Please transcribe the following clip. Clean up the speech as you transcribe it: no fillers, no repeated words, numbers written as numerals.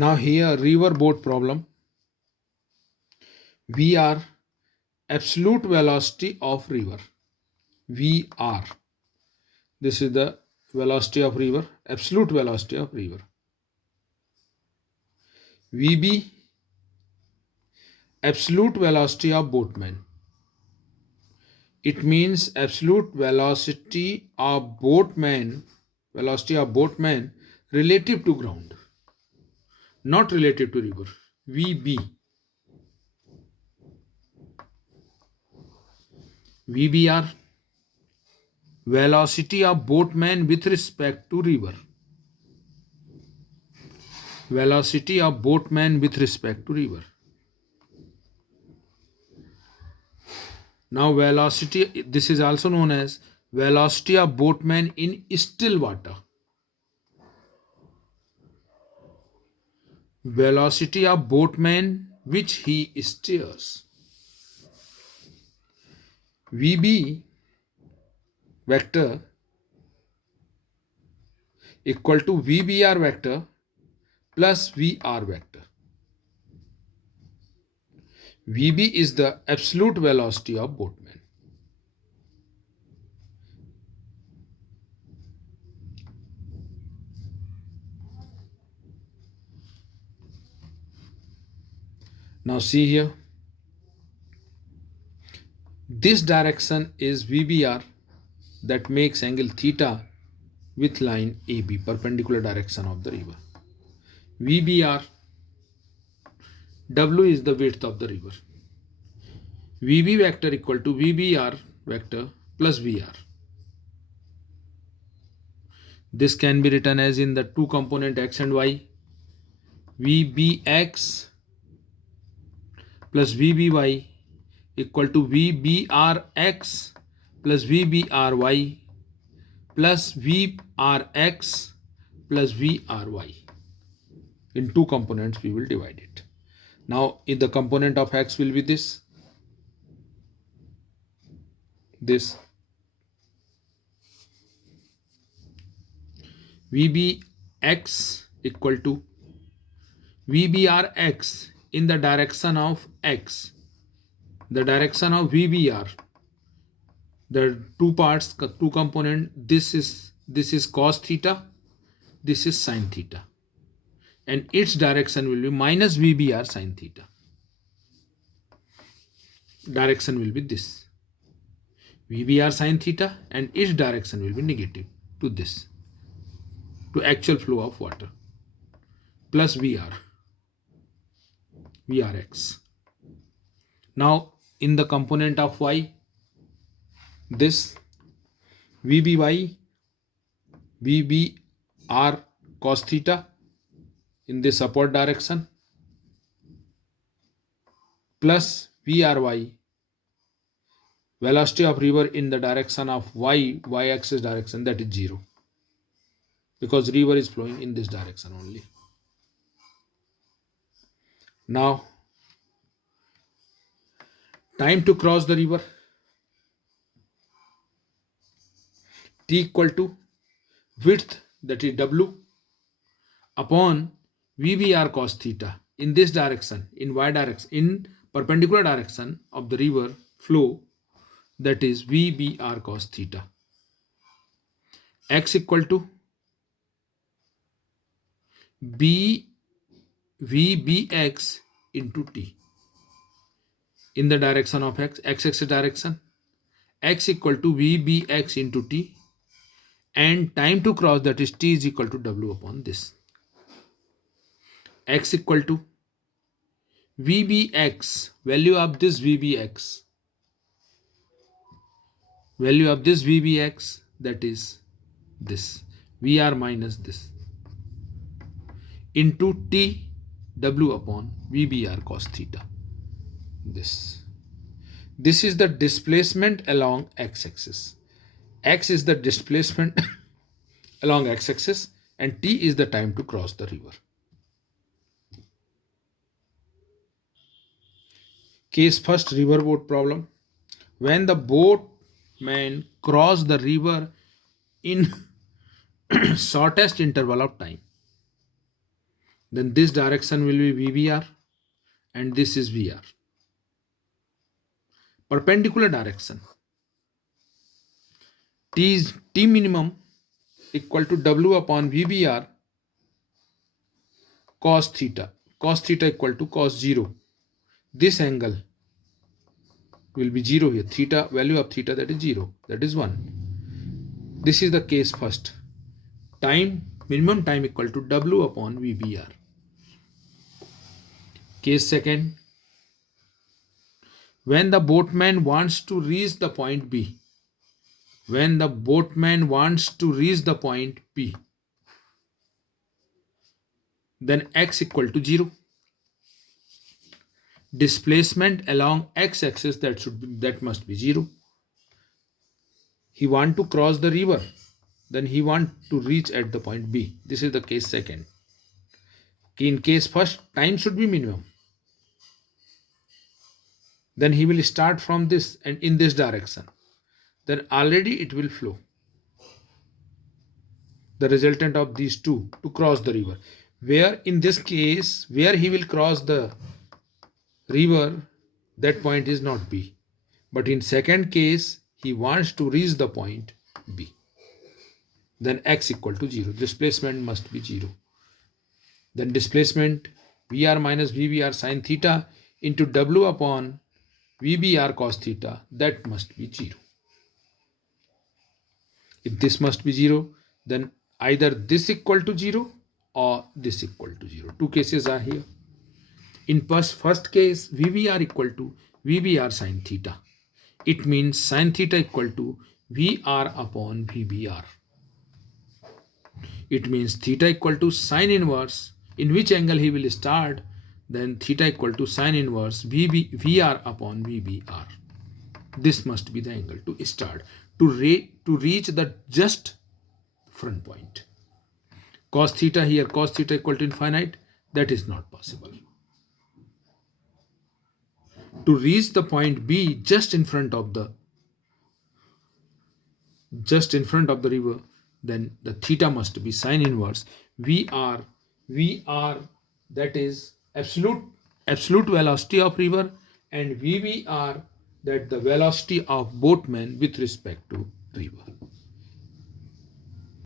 Now here river boat problem. VR, absolute velocity of river. VR. This is the velocity of river, absolute velocity of river. VB, absolute velocity of boatman. It means absolute velocity of boatman relative to ground, not relative to river. VB. VBR, velocity of boatman with respect to river. Velocity of boatman with respect to river. Now velocity, this is also known as velocity of boatman in still water. Velocity of boatman which he steers. VB vector equal to VBR vector plus VR vector. VB is the absolute velocity of boatman. Now see here. This direction is VBR that makes angle theta with line AB, perpendicular direction of the river. VBR, W is the width of the river. VB vector equal to VBR vector plus VR. This can be written as in the two component x and y. VBX plus VBY equal to VBRX plus VBRY plus VRX plus VRY. In two components we will divide it. Now in the component of x will be this VBX equal to VBRX in the direction of x, the direction of VBR. There are two parts, two component. This is cos theta, this is sin theta, and its direction will be minus VBR sin theta. Direction will be this, VBR sin theta, and its direction will be negative to this, to actual flow of water, plus VRX. Now in the component of y, this VBY, VBR cos theta in this upward direction plus VRY, velocity of river in the direction of y-axis direction, that is 0, because river is flowing in this direction only. Now time to cross the river. T equal to width, that is W, upon VBR cos theta in this direction, in y direction, in perpendicular direction of the river flow, that is VBR cos theta. X equal to VBX into T in the direction of x-axis direction. X equal to VBX into T, and time to cross, that is T is equal to W upon this. X equal to VBX, value of this VBX, that is this, VR minus this, into T W upon VBR cos theta. This is the displacement along x-axis. X is the displacement along x-axis, and T is the time to cross the river. Case first, river boat problem. When the boatman cross the river in shortest interval of time, Then this direction will be VBR and this is VR. Perpendicular direction. T minimum equal to W upon VBR cos theta. Cos theta equal to cos 0. This angle will be 0 here. Theta, value of theta, that is 0. That is 1. This is the case first. Minimum time equal to W upon VBR. Case second. When the boatman wants to reach the point B. When the boatman wants to reach the point B, then x equal to 0. Displacement along x-axis, that must be 0. He want to cross the river, then he want to reach at the point B. This is the case second. In case first, time should be minimum. Then he will start from this and in this direction. Then already it will flow. The resultant of these two to cross the river. Where in this case, where he will cross the river, that point is not B. But in second case, he wants to reach the point B. Then x equal to 0. Displacement must be 0. Then displacement VR minus VBR sine theta into W upon VBR cos theta, that must be 0. If this must be 0, then either this equal to 0 or this equal to 0. Two cases are here. In first case, VBR equal to VBR sine theta. It means sine theta equal to VR upon VBR. It means theta equal to sine inverse. In which angle he will start, then theta equal to sine inverse VR upon VBR. This must be the angle to start, to reach the just front point. Cos theta here, cos theta equal to infinite, that is not possible. To reach the point B just in front of the river, then the theta must be sine inverse VR, that is absolute velocity of river, and VBR, that the velocity of boatman with respect to river.